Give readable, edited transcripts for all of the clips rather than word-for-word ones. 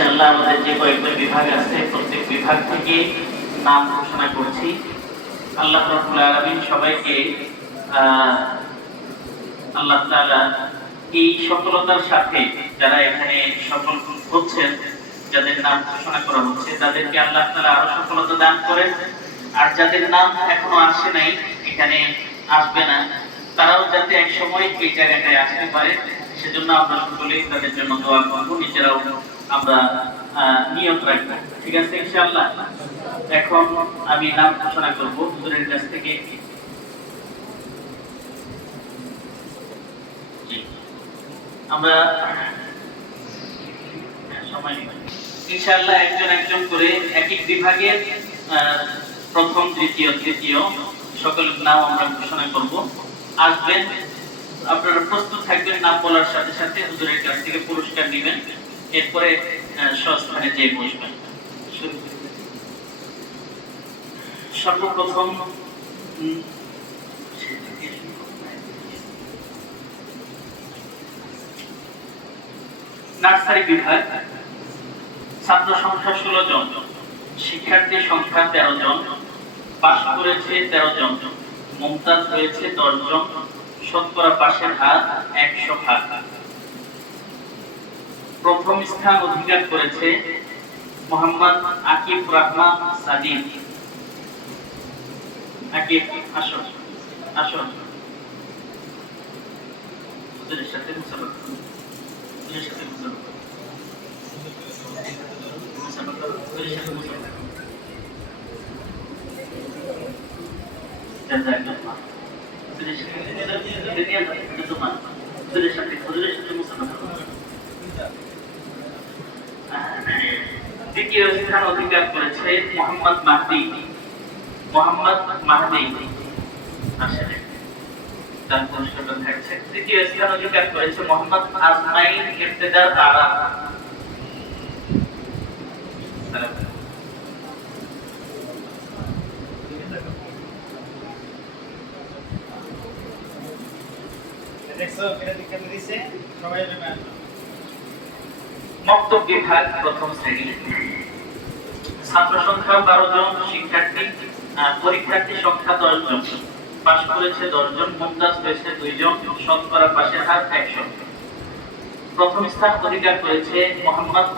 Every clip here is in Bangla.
ইনশাআল্লাহ আমাদের যে কয়েকটা বিভাগ আছে প্রত্যেক বিভাগ থেকে নাম ঘোষণা করছি। আল্লাহ রাব্বুল আলামিন সবাইকে আল্লাহ তাআলা এই সফলতার সাথে যারা এখানে সফল হচ্ছেন, যাদের নাম ঘোষণা করা হচ্ছে, তাদেরকে আল্লাহ তাআলা আরো সফলতা দান করেন। আর যাদের নাম এখনো আসে নাই, এখানে আসবে না, তারাও যাতে এক সময় এই জায়গাটায় আসতে পারে, সেজন্য আমরা সকলেই তাদের জন্য দোয়া করব, নিজেরাও আমরা নিয়ত রাখবো। ঠিক আছে ইনশাআল্লাহ। এখন আমি নাম ঘোষণা করব হুজুরের কাছ থেকে। আমরা সময় ইনশাআল্লাহ একজন একজন করে এক এক বিভাগের প্রথম, দ্বিতীয়, তৃতীয় সকলের নাম আমরা ঘোষণা করব। আসবেন, আপনারা প্রস্তুত থাকবেন, নাম বলার সাথে সাথে হুজুরের কাছ থেকে পুরস্কার নেবেন, এরপরে স্বস্থানে যেয়ে বসবেন। সর্বপ্রথম নার্সারি বিভাগ, ছাত্র সংখ্যা 16 জন, শিক্ষার্থী সংখ্যা 13 জন, পাস করেছে 13 জন, মুমতাজ হয়েছে 10 জন, শতকরা পাশের হার 100%। প্রথম স্থান অধিকার করেছে মোহাম্মদ আকিব রহমান সাদিক। আকিব আসুন, আসুন ওদের সাথে মুসাফা দ্বিতীয় স্থান অধিকার করেছে মোহাম্মদ মাহদি। মোহাম্মদ মাহদি আসলে তার পুরস্কার থাকছে। তৃতীয় স্থান অধিকার করেছে মোহাম্মদ আজমাইন ইফতেদার আরা। মক্তব বিভাগ প্রথম শ্রেণী, ছাত্র সংখ্যা 12 জন, শিক্ষার্থী পরীক্ষার্থী সংখ্যা 10 জন, পাস করেছে 10 জন, মুমতাজ হয়েছে 2 জন, শতকরা পাশের হার 100। প্রথম স্থান অধিকার করেছে মোহাম্মদ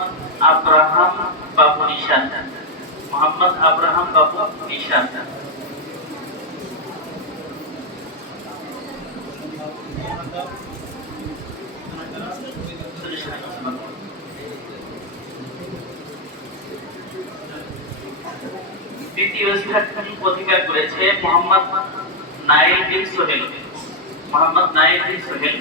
আব্রাহাম বাবু নিশাদ। মোহাম্মদ আব্রাহাম বাবু নিশাদ। দ্বিতীয় স্থান অধিকার করেছে মোহাম্মদ নাইল বিন সোহেল। মোহাম্মদ নাইল বিন সোহেল।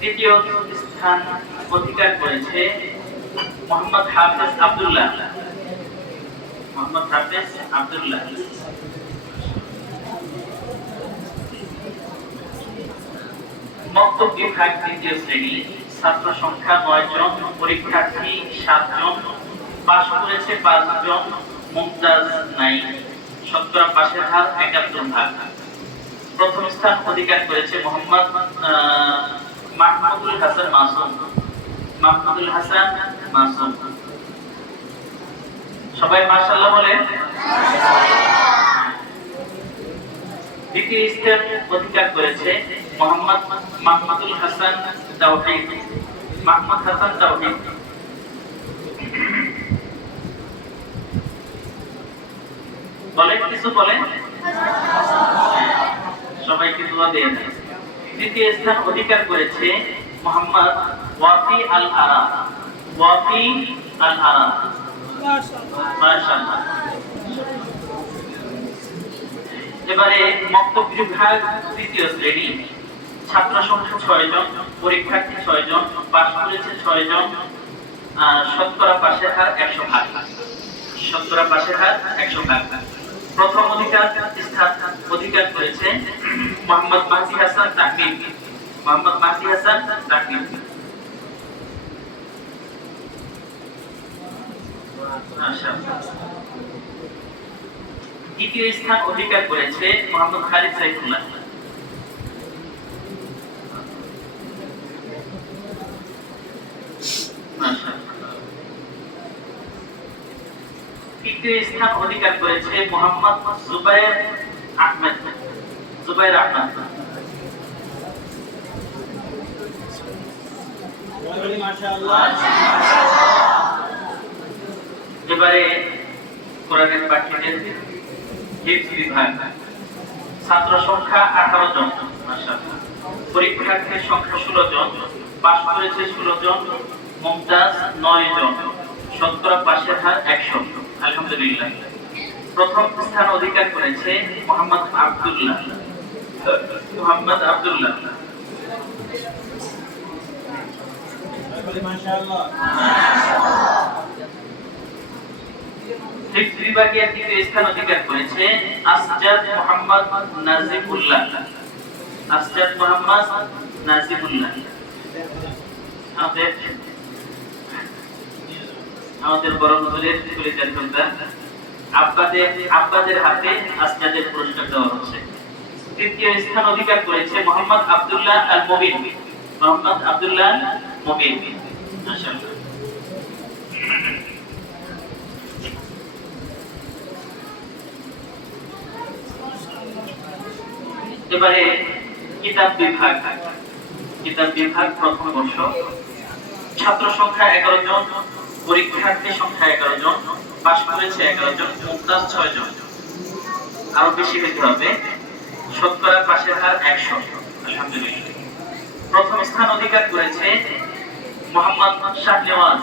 তৃতীয় স্থান অধিকার করেছে মোহাম্মদ হাফেজ আব্দুল্লাহ। মোহাম্মদ হাফেজ আব্দুল্লাহ। মক্তব বিভাগ তৃতীয় শ্রেণী, ছাত্র সংখ্যা 9 জন, পরীক্ষার্থী 7 জন, পাস করেছে 5 জন, মুমতাজ নাই, শতকরা পাশের হার 71%। প্রথম স্থান অধিকার করেছে মোহাম্মদ মাহমুদুল হাসান মাসুম। মাহমুদুল হাসান মাসুম। সবাই মাশাআল্লাহ বলেন। দ্বিতীয় স্থান অধিকার করেছে মোহাম্মদ মাহমুদুল হাসান তাওহীদ। মাহমুদ হাসান তাওহীদ। বলেন, কিছু বলেন, সবাইকে দোয়া দেন। তৃতীয় স্থান অধিকার করেছে মোহাম্মদ ওয়াফি আল আরা। ওয়াফি আল আরা। মাশাআল্লাহ। এবারে মক্তব বিভাগ তৃতীয় শ্রেণী, ছাত্র সংখ্যা 6 জন, পরীক্ষার্থী 6 জন, পাস করেছে 6 জন, শতকরা পাশের হার 100%। শতকরা পাশের হার 100%। প্রথম স্থান অধিকার করেছে মোহাম্মদ মাহদি হাসান তাকবীর। মোহাম্মদ মাহদি হাসান তাকবীর। মাশাআল্লাহ। দ্বিতীয় স্থান অধিকার করেছে মোহাম্মদ খালিদ সাইফুল্লাহ। মাশাআল্লাহ। তৃতীয় স্থান অধিকার করেছে মোহাম্মদ জুবায়ের আহমেদ। জুবায়ের আহমেদ। এবারে কোরআনের পাঠ্যের হিফজ বিভাগ, ছাত্র সংখ্যা 18 জন, মাশাআল্লাহ। পরীক্ষার্থীর সংখ্যা 16 জন, পাস করেছে 16 জন, মুমতাজ 9 জন, শতকরা পাশের হার 100। আলহামদুলিল্লাহ। প্রথম স্থান অধিকার করেছে মোহাম্মদ আব্দুল্লাহ। মোহাম্মদ আব্দুল্লাহ। মাশাআল্লাহ। হিফজ বিভাগে দ্বিতীয় স্থান অধিকার করেছে আসজাদ মোহাম্মদ নাজিমুল্লাহ। আসজাদ মোহাম্মদ নাজিমুল্লাহ। আমাদের বড় নজরের কলিজার সন্তান আব্বাদের হাতে আসজাদের পুরস্কার দেওয়া হচ্ছে। তৃতীয় স্থান অধিকার করেছে মোহাম্মদ আব্দুল্লাহ আল মুবিন। মোহাম্মদ আব্দুল্লাহ মুবিন। মাশাআল্লাহ। এবারে কিতাব বিভাগ। কিতাব বিভাগ প্রথম বর্ষ, ছাত্র সংখ্যা 11 জন, পরীক্ষার্থী সংখ্যা 11 জন, পাস করেছে 11 জন, মুমতাজ 6 জন। আরো বেশি হতে হবে, শতকরা পাশের হার 100। আলহামদুলিল্লাহ। প্রথম স্থান অধিকার করেছে মোহাম্মদ শাহনেওয়াজ।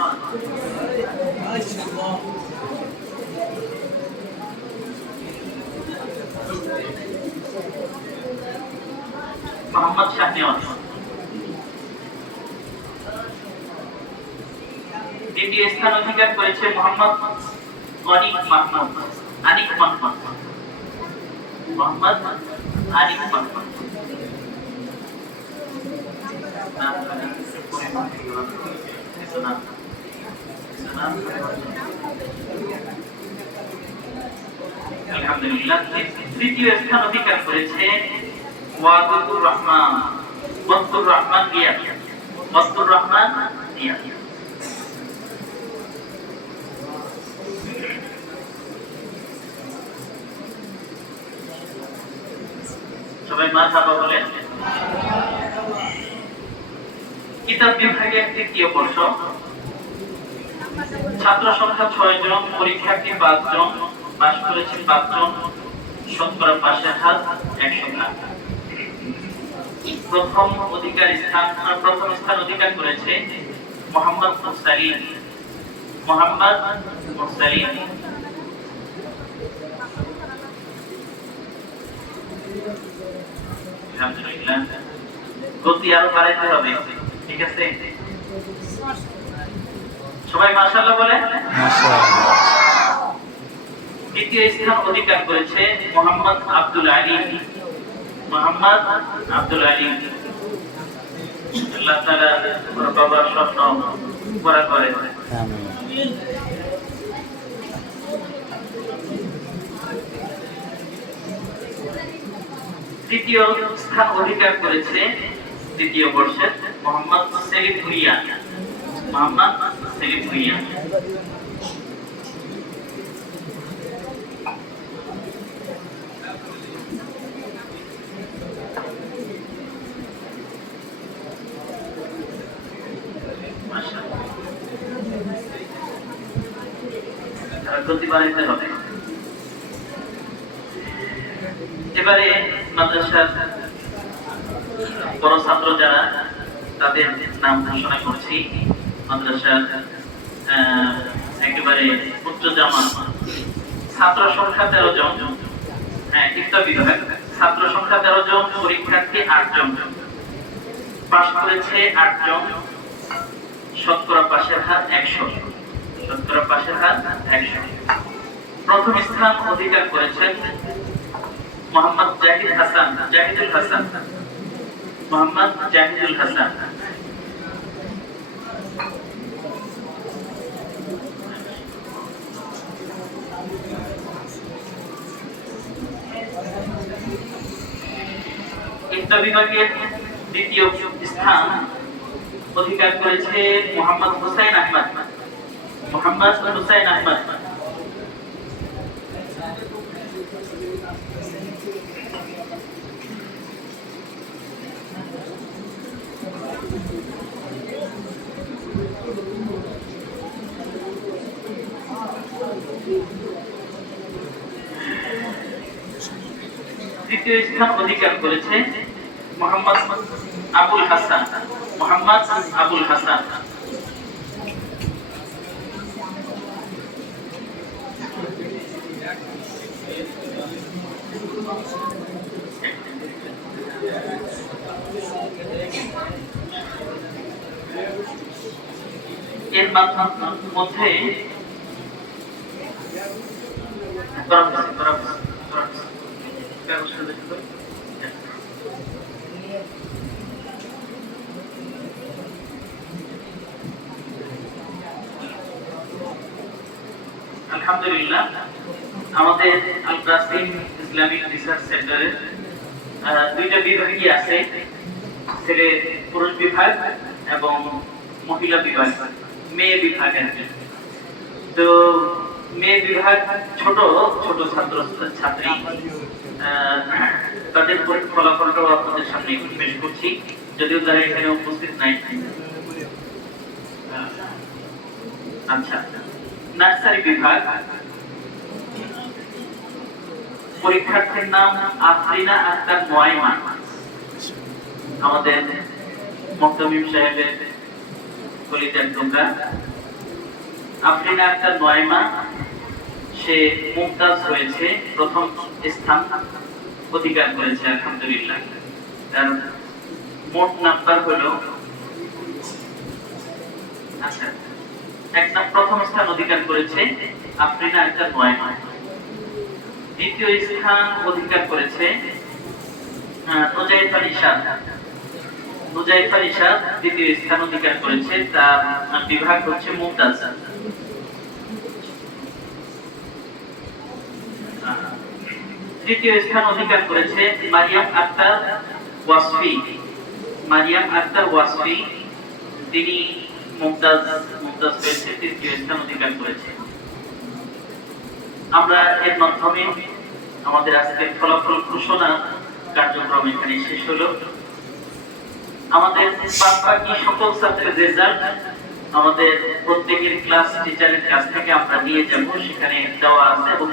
মোহাম্মদ শাহনেওয়াজ। দ্বিতীয় স্থান অধিকার করেছে মোহাম্মদ অনিক মাহমুদ। আনিক মাহমুদ। মোহাম্মদ আনিক মাহমুদ। আলহামদুলিল্লাহ। তৃতীয় স্থান অধিকার করেছে ওয়াদুর রহমান। ওয়াদুর রহমান দিয়া। ওয়াদুর রহমান দিয়া। সবাই মারহাবা বলেন। কিতাব বিভাগের তৃতীয় বর্ষ, ছাত্র সংখ্যা 6 জন, পরীক্ষার্থী 5 জন, পাস করেছে 5 জন, শতকরা পাশের হার 100। প্রথম স্থান অধিকার করেছে মোহাম্মদ মুরসালিন। মোহাম্মদ মুরসালিন। আলহামদুলিল্লাহ। গতি আরো বাড়াইতে হবে, ঠিক আছে? সবাই মাশাআল্লাহ বলে। মাশাআল্লাহ। দ্বিতীয় স্থান অধিকার করেছে মোহাম্মদ আব্দুল আলী। মোহাম্মদ আব্দুল আলী। আল্লাহ তাআলা ওর বাবার স্বপ্ন পুরা করে। আমিন। তৃতীয় স্থান অধিকার করেছে তৃতীয় বর্ষের মোহাম্মদ সেলিম ভুইয়া। মোহাম্মদ সেলিম ভুইয়া। গতি বাড়াইতে হবে। এবারে মাদ্রাসার বড় ছাত্র যারা, তাদের নাম ঘোষণা করছি। মাদ্রাসার একেবারে উচ্চ জামা, ছাত্র সংখ্যা 13 জন। কিতাব বিভাগ, ছাত্র সংখ্যা 13 জন, পরীক্ষার্থী 8 জন, পাস করেছে 8 জন, শতকরা পাশের হার 100। শতকরা পাশের হার 100। প্রথম স্থান অধিকার করেছেন মোহাম্মদ জাহিদুল হাসান। মোহাম্মদ জাহিদুল হাসান। উক্ত বিভাগের দ্বিতীয় স্থান অধিকার করেছে মোহাম্মদ হুসাইন আহমদ। মোহাম্মদ হুসাইন আহমদ। তৃতীয় স্থান অধিকার করেছে মোহাম্মদ আবুল হাসান। মোহাম্মদ আবুল হাসান। এর মধ্যে আলহামদুলিল্লাহ আমাদের আল কাসিম ইসলামিক রিসার্চ সেন্টারের দুইটা বিভাগই আছে, ছেলে পুরুষ বিভাগ এবং মহিলা বিভাগ, মেয়ে বিভাগ আছে। তো মেয়ে বিভাগ ছোট ছোট ছাত্র ছাত্রী, তাদের ফলাফলটাও আপনাদের সামনে পেশ করছি, যদিও তারা এখানে উপস্থিত নাই। আচ্ছা, নার্সারি বিভাগ, পরীক্ষার্থীর নাম আফরিনা আক্তার নোয়াইমা। আমাদের মুক্তামিম সাহেবের কলিজার টুকরা আফরিনা আক্তার নোয়াইমা, সে মুমতাজ হয়েছে, প্রথম স্থান অধিকার করেছে আলহামদুলিল্লাহ। তার মোট নাম্বার হলো, আচ্ছা, প্রথম স্থান অধিকার করেছে আফরিনা আক্তার নোয়াইমা। দ্বিতীয় স্থান অধিকার করেছে নুজাইফা নিশাত। নুজাইফা নিশাত দ্বিতীয় স্থান অধিকার করেছে, তার বিভাগ হচ্ছে মুমতাজ। তৃতীয় স্থান অধিকার করেছে মারিয়াম আক্তার ওয়াসফি। মারিয়াম আক্তার ওয়াসফি, তিনি মুমতাজ হয়েছে, তৃতীয় স্থান অধিকার করেছে। আমরা এর মাধ্যমে আমাদের আজকের ফলাফল ঘোষণা কার্যক্রম এখানে শেষ হলো। আমাদের বাকি সকল ছাত্রের রেজাল্ট আমাদের প্রত্যেকের ক্লাস টিচারের কাছ থেকে আমরা নিয়ে যাব, সেখানে দেওয়া আছে এবং